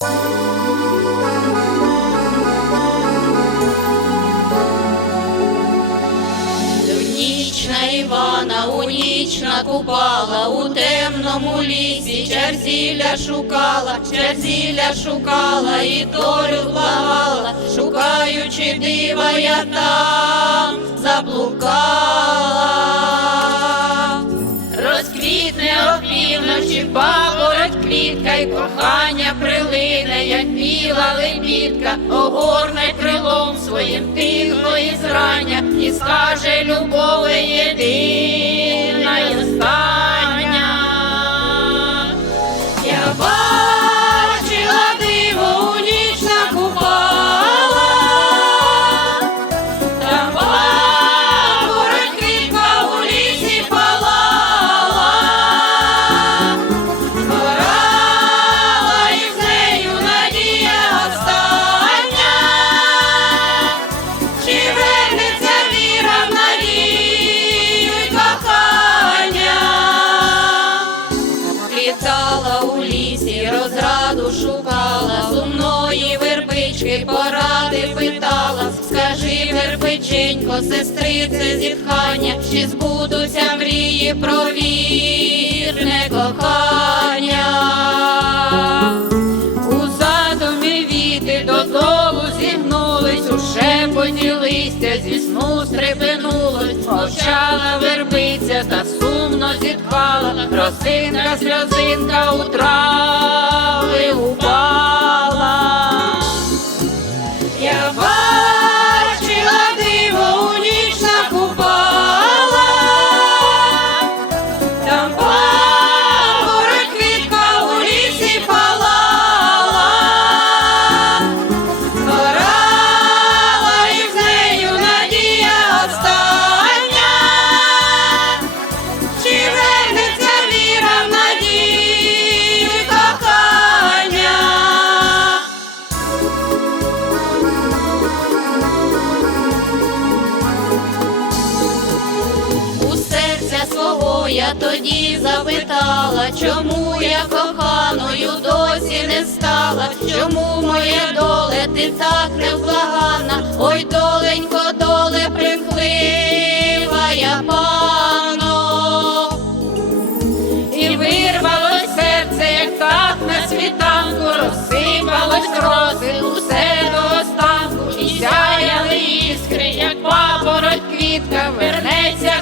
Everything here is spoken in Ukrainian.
В ніч Івана, у ніч накупала, у темному лісі черзілля шукала, черзілля шукала і долю благала, шукаючи дива, я там заблукала. Розквітне опівночі, папороть квітка, й як біла лебідка, огорне крилом своїм тихо і зрання, і скаже любове єдина поради питала. Скажи, вербиченько, сестрице зітхання, чи збудуться мрії про вірне кохання? У задумі віти додолу зігнулись, у шепоті листя зі сну стрепенулось, мовчала вербиця та сумно зітхала, росинка, сльозинка у тоді запитала, чому я коханою досі не стала, чому моя доле ти так невблаганна, ой, доленько, доле примхлива я пано. І вирвалось серце, як так на світанку, розсипалось грози, усе до останку, і сяяли іскри, як папороть квітка, вернеться